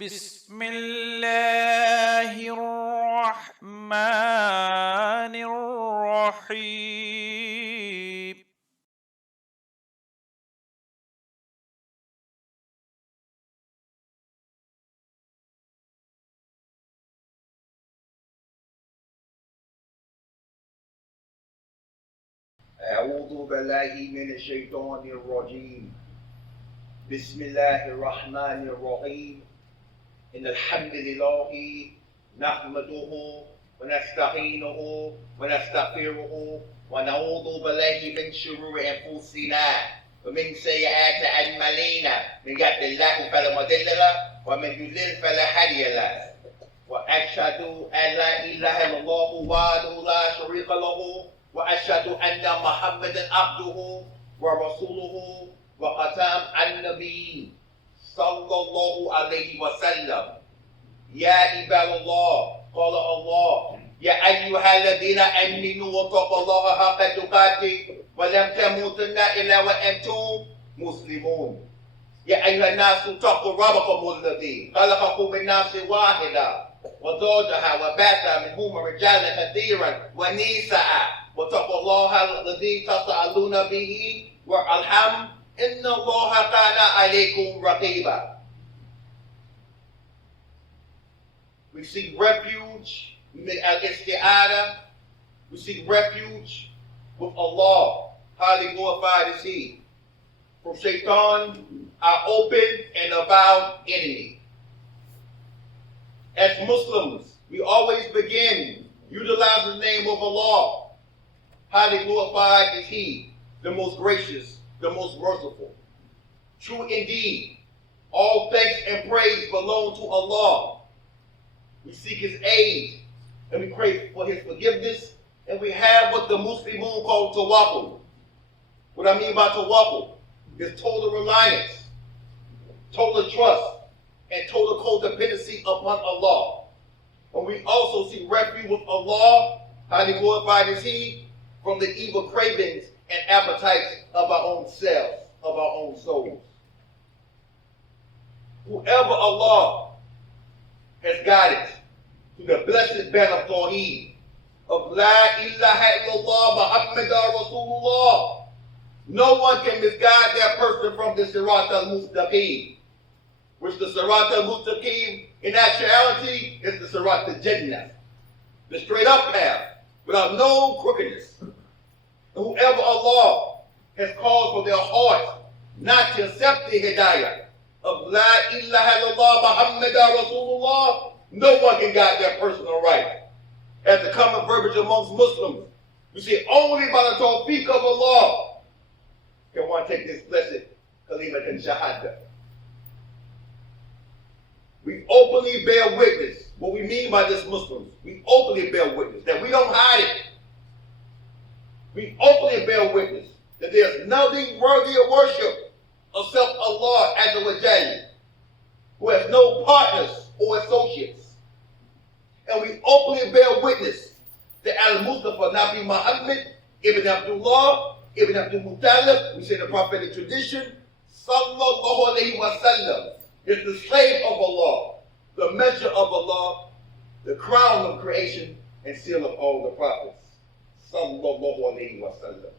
بسم الله الرحمن الرحيم. أعوذ بالله من الشيطان الرجيم. بسم الله الرحمن الرحيم. إن الحمد لله نحمده ونستعينه ونستغفره ونعوذ بالله من شرور أنفسنا ومن سيئات أعمالنا، من يهد الله فلا مضل له ومن يضلل فلا هادي له، وأشهد أن لا إله إلا الله وحده لا شريك له، وأشهد أن محمدا عبده ورسوله وختام النبيين صلى الله عليه وسلم. يا عباد الله، قال الله: يا أيها الذين آمنوا واتقوا الله حق تقاته ولم تموتن إلا وأنتم مسلمون. يا أيها الناس اتقوا ربكم الذي خلقكم من نفس واحدة وزوجها وبث منهما رجالا كثيرا ونساء، واتقوا الله الذي تسألون به والأرحام إن الله كان عليكم رقيبا. We seek refuge, we make al-isti'adah, we seek refuge with Allah, highly glorified is He, from Shaitan, our open and avowed enemy. As Muslims, we always begin utilizing the name of Allah. Highly glorified is He, the most gracious, the most merciful. True indeed, all thanks and praise belong to Allah. We seek His aid, and we pray for His forgiveness, and we have what the Muslimun call tawakkul. What I mean by tawakkul is total reliance, total trust, and total codependency upon Allah. And we also seek refuge with Allah, highly glorified is He, from the evil cravings and appetites of our own selves, of our own souls. Whoever Allah has guided to the blessed banner of Tawheed, of La ilaha illallah Muhammadan Rasulullah, no one can misguide that person from the Sirat al-Mustaqim, which the Sirat al-Mustaqim in actuality is the Sirat al-Jannah, the straight up path, without no crookedness. And whoever Allah has caused for their heart not to accept the hidayah of La ilaha illallah Muhammadan Rasulullah, no one can guide that person right. As the common verbiage amongst Muslims, we say only by the tawfiq of Allah can one take this blessed kalimat and shahada. We openly bear witness. What we mean by this, Muslims, we openly bear witness that we don't hide it. We openly bear witness that there's nothing worthy of worship except Allah Azza wa Jalla, who has no partners or associates. And we openly bear witness that Al-Mustafa Nabi Muhammad Ibn Abdullah Ibn Abdul Muttalib, we say the prophetic tradition, sallallahu alayhi wa sallam, is the slave of Allah, the measure of Allah, the crown of creation, and seal of all the prophets. Sallallahu alayhi wa sallam.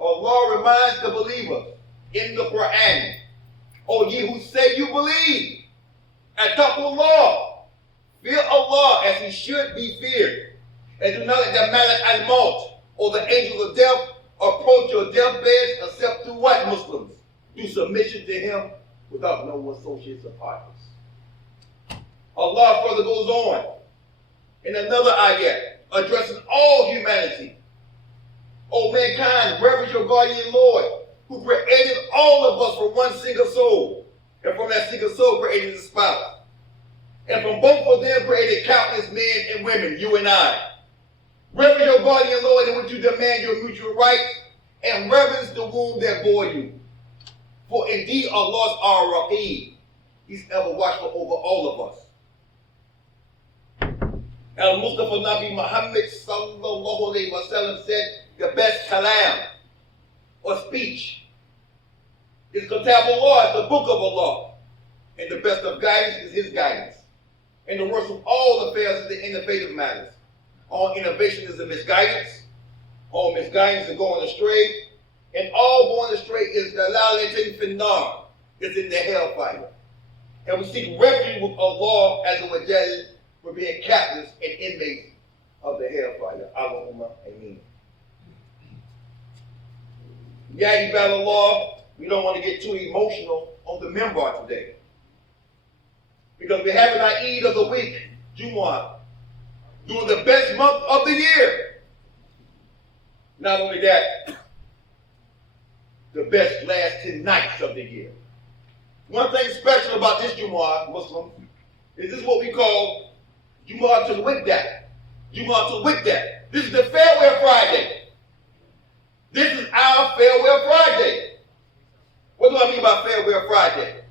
Allah reminds the believers in the Quran, O ye who say you believe, attaqullah, fear Allah as He should be feared, and do not let the malak al-maut, or the angel of death, approach your deathbeds except through what, Muslims? Through submission to Him without no associates or partners. Allah further goes on in another ayat, addressing all humanity. O mankind, reverence your guardian Lord, who created all of us from one single soul, and from that single soul created a spouse. And from both of them created countless men and women, you and I. Reverence your guardian Lord in which you demand your mutual rights, and reverence the womb that bore you. For indeed Allah's ar-Raqib, He's ever watchful over all of us. Al-Mustafa Nabi Muhammad sallallahu alayhi wa sallam said the best kalam, or speech, is Kitab Allah, the book of Allah. And the best of guidance is his guidance. And the worst of all affairs is the innovative matters. All innovation is a misguidance. All misguidance is going astray. And all going astray is the lalatin finnar, is in the hellfire. And we seek refuge with Allah as a wajal for being captives and inmates of the hellfire. Allahumma ameen. Ya ibadallah, we don't want to get too emotional on the minbar today. Because we're having our Eid of the week, Jumu'ah, during the best month of the year. Not only that, the best last 10 nights of the year. One thing special about this Jumu'ah, Muslims, is this what we call Jumu'ah to Wikdat. Jumu'ah to Wikdat. This is the Farewell Friday. This is our Farewell Friday. What do I mean by Farewell Friday?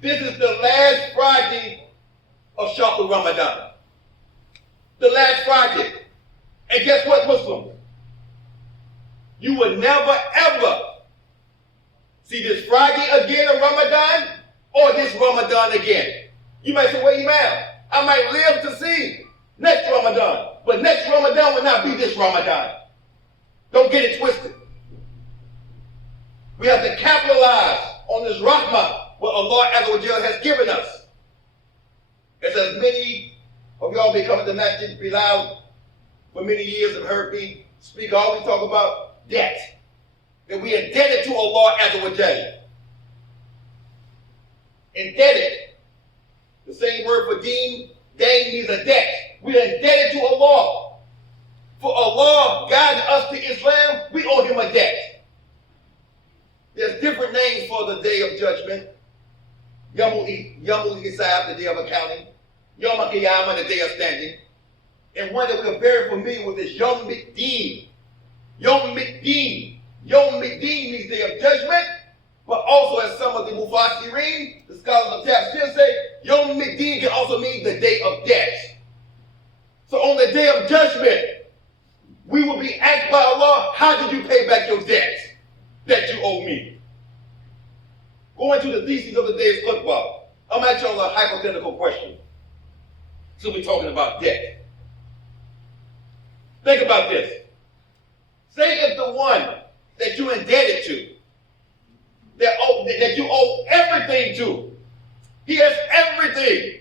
This is the last Friday of Shahru Ramadan. The last Friday. And guess what, Muslims? You will never, ever see this Friday again of Ramadan or this Ramadan again. You might say, well, Imam, I might live to see next Ramadan. But next Ramadan will not be this Ramadan. Don't get it twisted. We have to capitalize on this rahmah, what Allah Azza wa Jal has given us. As many of y'all been coming to Masjid Bilal for many years have heard me speak, I always talk about debt. That we are indebted to Allah Azza wa Jal. Indebted, the same word for deen means a debt. We are indebted to Allah. For Allah guiding us to Islam, we owe him a debt. There's different names for the day of judgment. Yamul Hisab, the day of accounting. Yom Qiyamah, the day of standing. And one that we're very familiar with is Yom Middin. Yom Middin. Yom Middin means day of judgment, but also as some of the Mufassirin, the scholars of Tafsir say, Yom Middin can also mean the day of debt. So on the day of judgment, we will be asked by Allah, how did you pay back your debt that you owe me? Going to the thesis of the day's khutbah, I'm going to ask y'all a hypothetical question. So we're talking about debt. Think about this. Say if the one that you're indebted to, that you owe everything to, he has everything,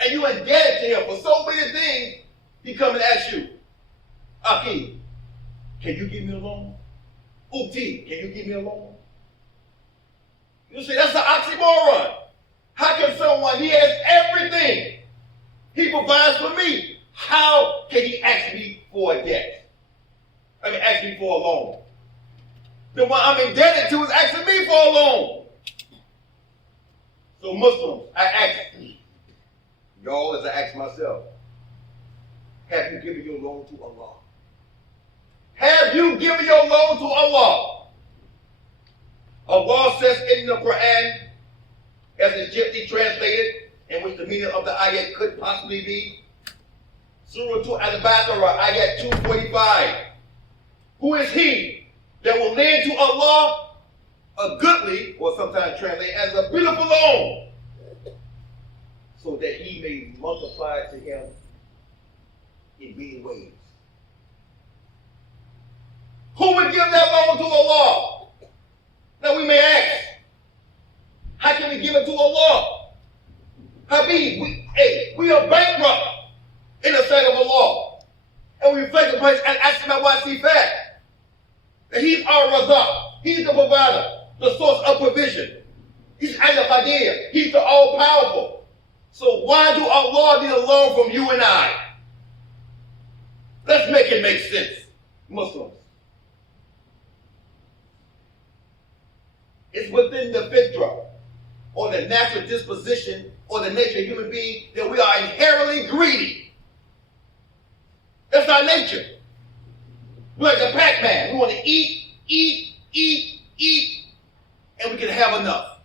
and you're indebted to him for so many things, he come and asks you, Aki, can you give me a loan? Ukti, can you give me a loan? You say, that's an oxymoron. How can someone, he has everything, he provides for me, how can he ask me for a debt? Ask me for a loan. The one I'm indebted to is asking me for a loan. So Muslims, I ask y'all as I ask myself, have you given your loan to Allah? Have you given your loan to Allah? Allah says in the Quran, as it's gently translated, in which the meaning of the ayat could possibly be, Surah 2 Al-Baqarah, ayat 245. Who is he that will lend to Allah a goodly, or sometimes translated as a beautiful loan, so that he may multiply it to him in many ways? Who would give that loan to Allah? Now we may ask, how can we give it to Allah? Habib, we are bankrupt in the sight of Allah. And we reflect upon and ask about why see fact. That he's our Razak. He's the provider, the source of provision. He's Al-Qadir. He's the all-powerful. So why do Allah need a loan from you and I? Let's make it make sense, Muslims. It's within the fitra, or the natural disposition, or the nature of human being, that we are inherently greedy. That's our nature. We're like a Pac-Man. We want to eat, and we can have enough.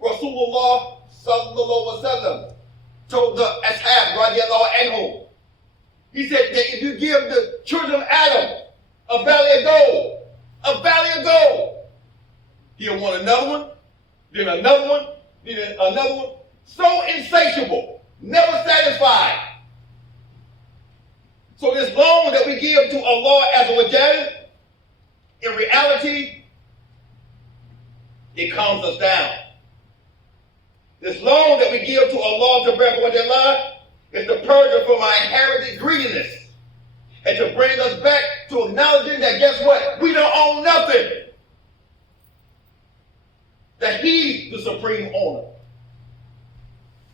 Rasulullah sallallahu alaihi wasallam told the ashab radiallahu anhu, he said that if you give the children of Adam a valley of gold, he'll want another one, then another one, Then another one, so insatiable, never satisfied. So this loan that we give to Allah Azza wa Jalla, in reality, it calms us down. This loan that we give to Allah Tabaraka wa Ta'ala is to purge us from our inherited greediness and to bring us back to acknowledging that, guess what? We don't own nothing. That He's the supreme owner.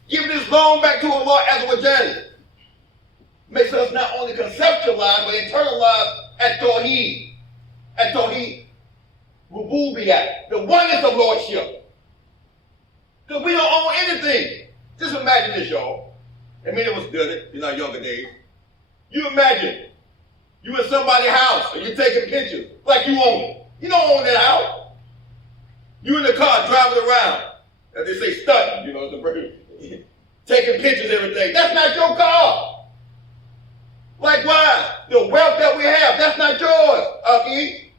Giving this loan back to Allah Azza wa Jalla makes us not only conceptualize but internalize at Tawheed. At Tawheed Rububiyah, the oneness of Lordship. Because we don't own anything. Just imagine this, y'all. I mean, it was good in our younger days. You imagine you in somebody's house and you're taking pictures like you own it. You don't own that house. You in the car driving around, as they say, stunting, taking pictures, everything. That's not your car. Likewise, the wealth that we have, that's not yours, Aki.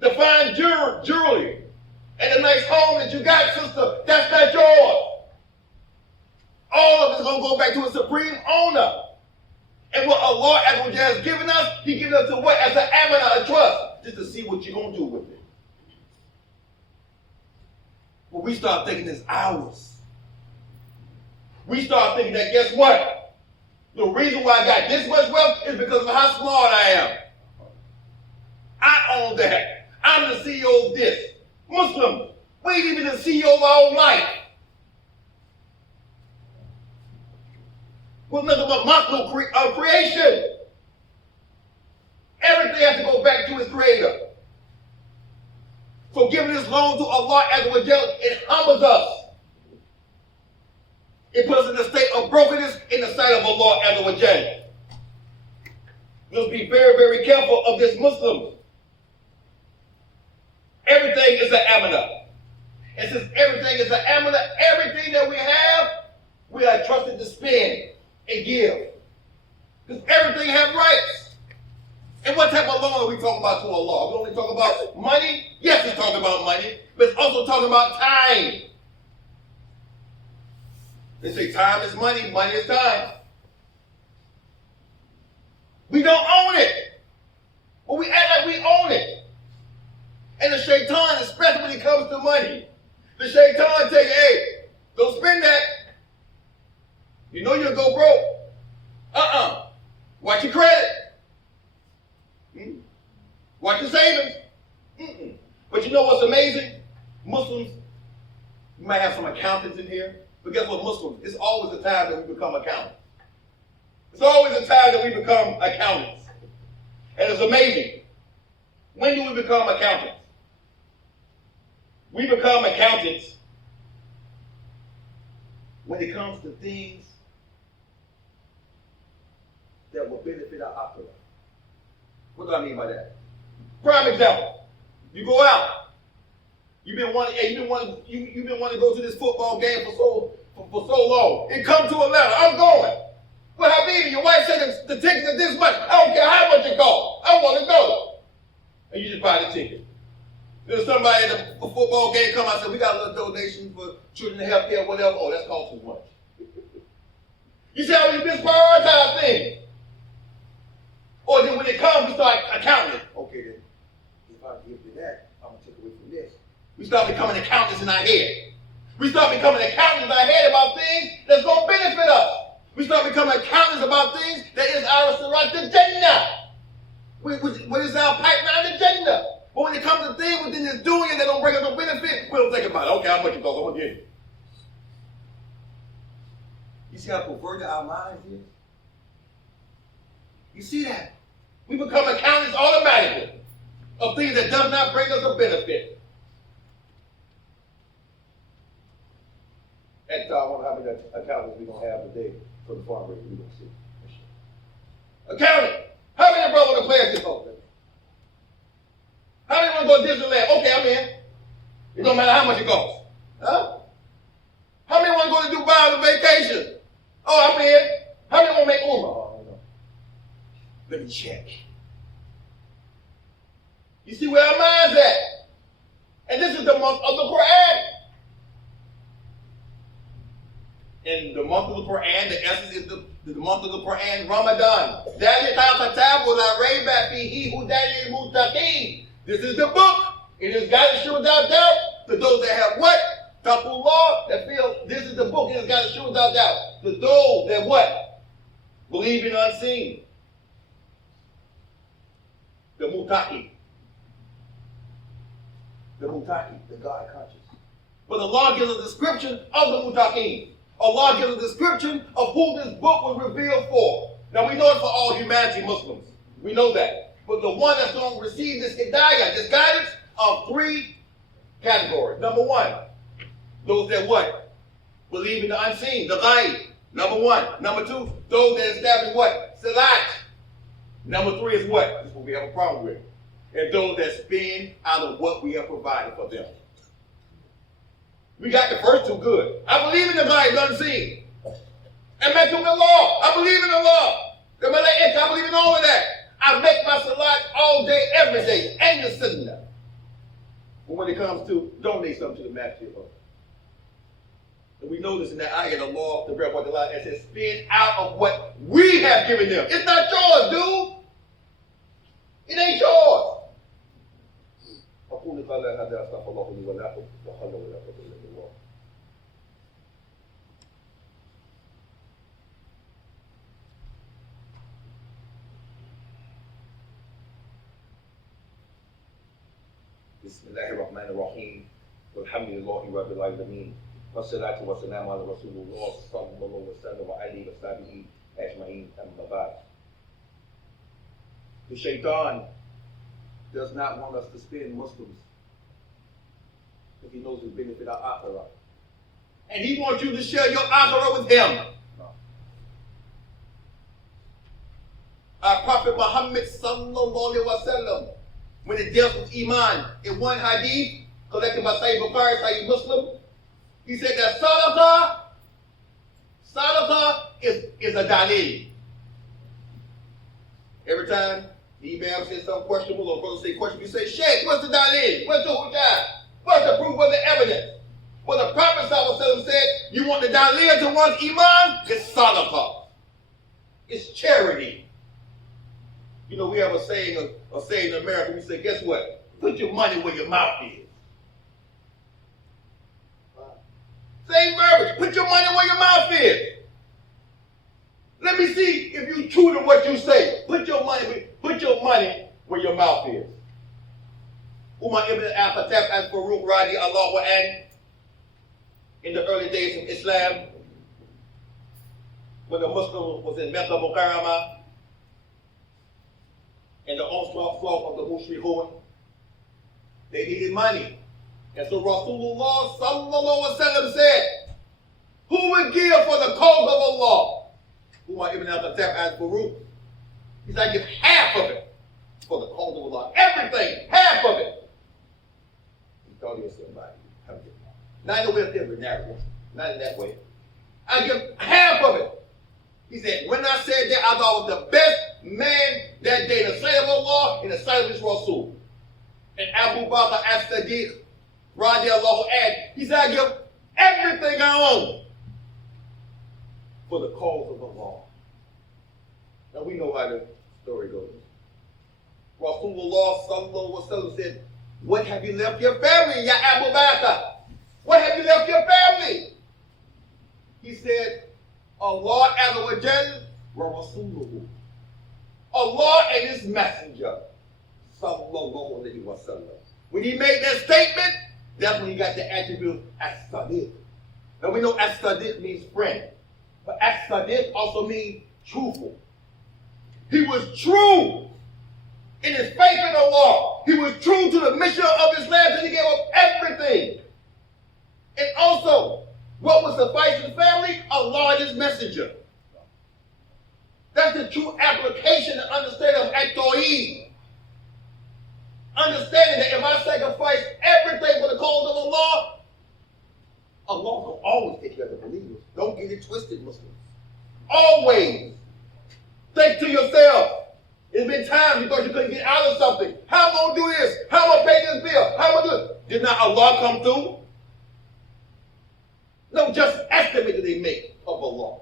The fine jewelry and the nice home that you got, sister, that's not yours. All of it's going to go back to a supreme owner. And what Allah has given us, He given us to what? As an amanah, a trust, just to see what you're going to do with it. But we start thinking it's ours. We start thinking that, guess what? The reason why I got this much wealth is because of how smart I am. I own that. I'm the CEO of this. Muslims, we ain't even the CEO of our own life. We're nothing but Muslim creation. Everything has to go back to its creator. So giving this loan to Allah Azza wa Jalla, it humbles us. It puts us in a state of brokenness in the sight of Allah Azza wa Jalla. Let's be very, very careful of this Muslim. Everything is an amanah. And since everything is an amanah, everything that we have, we are trusted to spend and give. Because everything has rights. And what type of loan are we talking about to Allah? We only talk about money? Yes, it's talking about money, but it's also talking about time. They say time is money, money is time. We don't own it. But we act like we own it. And the shaitan, especially when it comes to money, the shaitan tell you, hey, don't spend that. You know you'll go broke. Watch your credit. Watch your savings. But you know what's amazing? Muslims, you might have some accountants in here, but guess what, Muslims? It's always the time that we become accountants. It's always the time that we become accountants. And it's amazing. When do we become accountants? We become accountants when it comes to things that will benefit our afterlife. What do I mean by that? Prime example. You go out. You've been wanting to go to this football game for so long. It comes to Atlanta. I'm going. Well, Habibi, your wife said the ticket is this much. I don't care how much it costs. I want to go. And you just buy the ticket. There's somebody at the football game come out and say, we got a little donation for children health care, whatever. Oh, that's cost too much. You see how you misprioritize things. Or then when it comes, we start accounting it. Okay, then, if I give you that, I'm going to take away from this. We start becoming accountants in our head. We start becoming accountants in our head about things that's going to benefit us. We start becoming accountants about things that is our Sirat Jannah. What is our pipeline agenda? But when it comes to things within this doing it that don't bring us no benefit, we don't think about it. Okay, how much it costs? I want to get it. You see how perverted our minds is? You see that? We become accountants automatically of things that does not bring us a benefit. And I wonder how many accountants we're going to have today for the fundraising. We're going to see. Accountant. How many brothers want to play at this home? How many want to go to Disneyland? Okay, I'm in. It don't matter how much it costs. Huh? How many want to go to Dubai on vacation? Oh, I'm in. How many want to make Umrah? Oh, no. Let me check. You see where our mind's at? And this is the month of the Quran. in the month of the Quran, the essence is the month of the Quran, Ramadan. This is the book. It is guidance without doubt to those that have what? Taqullah, that feel this is the book. It is guidance without doubt to those that what? Believe in unseen. The Mutaqi. The Mutaqi, the God conscious. But Allah gives a description of the Mutaqin. Allah gives a description of who this book was revealed for. Now we know it's for all humanity, Muslims. We know that. But the one that's going to receive this hidayah, this guidance, of three categories. Number one, those that what? Believe in the unseen, the ghaib. Number one. Number two, those that establish what? Salat. Number three is what? This is what we have a problem with. And those that spend out of what we have provided for them. We got the first two good. I believe in the ghaib, the unseen. And mental law. I believe in the law. The malaik, I believe in all of that. I make my salat all day, every day, and the sunnah. But when it comes to donate something to the Masjid, and we know this in that ayah, the law, the bread, what the law, it says, spend out of what we have given them. It's not yours, dude. It ain't yours. Bismillahirrahmanirrahim. Walhamdulillahi Rabbil Alameen. Wassalatu wassalamu ala Rasulullah sallallahu wa sallam wa alihi wa sahbihi ajma'in amma ba'd. The shaitan does not want us to spend Muslims if he knows we benefit our akhirah. And he wants you to share your akhirah with him. Our Prophet Muhammad sallallahu alaihi wasallam, when it deals with Iman, in one hadith collected by Sahih Bukhari, Sahih Muslim, he said that sadaqah is a dalil. Every time the Imam says something questionable or brother say questionable, you say, Sheikh, what's the dalil? What's the proof? What's the evidence? Well, the Prophet ﷺ said, you want the dalil to one's Iman? It's sadaqah. It's charity. You know, we have a saying in America, we say, guess what? Put your money where your mouth is. Same verbiage. Put your money where your mouth is. Let me see if you true to what you say. Put your money where your mouth is. Umar ibn al-Khattab al-Faruq Radi Allahu an, in the early days of Islam, when the Muslim was in Mecca Mukarramah, and the onslaught of the Mushrikun, they needed money. And so Rasulullah sallallahu alaihi wasallam said, who would give for the cause of Allah? Umar ibn al-Khattab al-Faruq. He said, I give half of it for the cause of Allah. Everything, half of it. He thought he was somebody. Not in the way of every narrative. Not in that way. I give half of it. He said, when I said that, I thought I was the best man that day in the sight of Allah and the sight of his Rasul. And Abu Bakr as-Siddiq, radiallahu anhu, he said, I give everything I own for the cause of Allah. Now we know how the story goes. Rasulullah sallallahu alaihi wasallam said, what have you left your family, Ya Abu Bakr? What have you left your family? He said, Allah Azza wa Jal wa Rasuluhu. Allah and his messenger. Sallallahu alayhi wa sallam. When he made that statement, that's when he got the attribute as-Sadiq. Now we know as-Sadiq means friend. But as-Sadiq also means truthful. He was true in his faith in Allah. He was true to the mission of Islam and he gave up everything. And also, what would suffice his family? Allah and his messenger. That's the true application and understanding of at-Tawheed. Understanding that if I sacrifice everything for the cause of Allah, Allah will always take care of the believers. Don't get it twisted, Muslims. Always. Think to yourself. It's been times you thought you couldn't get out of something. How am I going to do this? How am I going to pay this bill? How am I going to do it? Did not Allah come through? No, just estimate that they make. of Allah.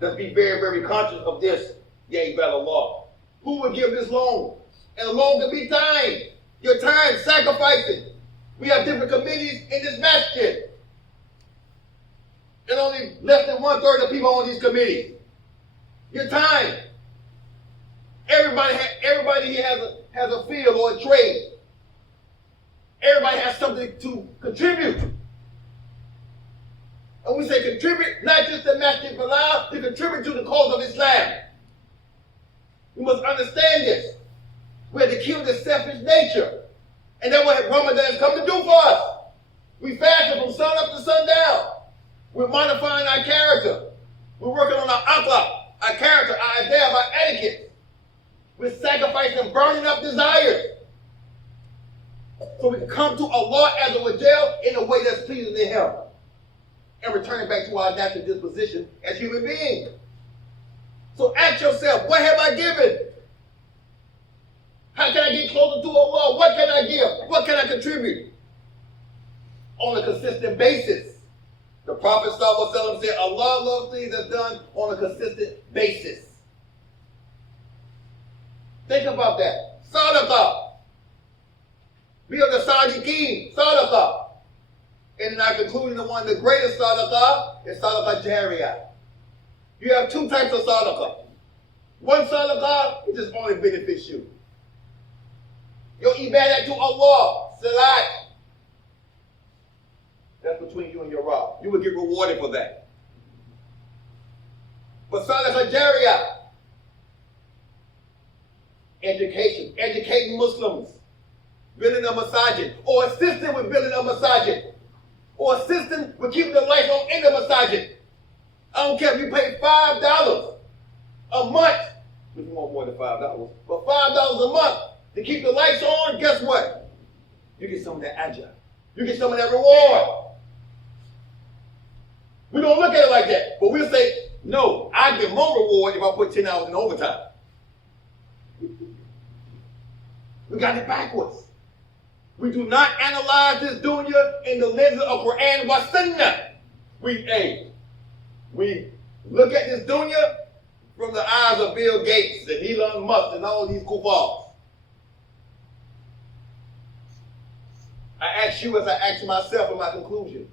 Let's be very, very conscious of this. Ya ibadallah. Who will give this loan? And the loan can be time. Your time, sacrificing. We have different committees in this masjid. And only less than 1/3 of people on these committees. Your time. Everybody here has a field or a trade. Everybody has something to contribute. And we say contribute not just to Masjid Bilal, to contribute to the cause of Islam. We must understand this. We have to kill this selfish nature. And that's what Ramadan has come to do for us. We fasted from sun up to sundown. We're modifying our character. We're working on our akhlaq, our character, our adab, our etiquette. We're sacrificing, burning up desires. So we can come to Allah as a wajal in a way that's pleasing to Him. And returning back to our natural disposition as human beings. So ask yourself, what have I given? How can I get closer to Allah? What can I give? What can I contribute? On a consistent basis. The Prophet ﷺ said, Allah loves things that's done on a consistent basis. Think about that. Sadaqah. Be of the Sadiqeen. Sadaqah. And in our conclusion, one of the greatest sadaqah is sadaqah jariyah. You have two types of sadaqah. One sadaqah, it just only benefits you. Your ibadah to Allah, salat. That's between you and your Rabb. You will get rewarded for that. But sadaqah jariyah, education, educating Muslims, building a masjid, or assisting with building a masjid, or assisting with keeping the lights on in the masjid. I don't care if you pay $5 a month, if you want more than $5, but $5 a month to keep the lights on, guess what? You get some of that ajr. You get some of that reward. We don't look at it like that, but we'll say, no, I get more reward if I put 10 hours in overtime. We got it backwards. We do not analyze this dunya in the lens of Quran wa Sunnah. We look at this dunya from the eyes of Bill Gates and Elon Musk and all these kuffars. I ask you as I ask myself in my conclusion,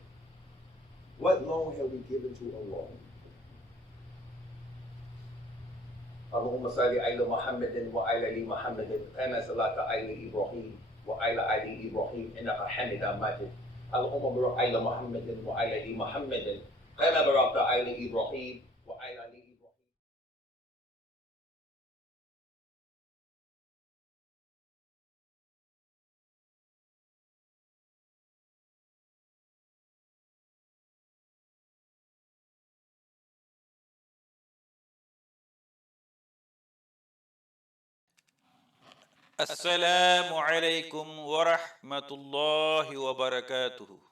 what loan have we given to Allah? Allahumma salli ala Muhammadin wa ala ali Muhammadin kama salata ala Ibrahim wa ala ali Ibrahim innaka Hamidun Majid. Allahumma barik ala Muhammadin wa ala ali Muhammadin kama barakta ala Ibrahim wa ala ali Ibrahim. السلام عليكم ورحمة الله وبركاته.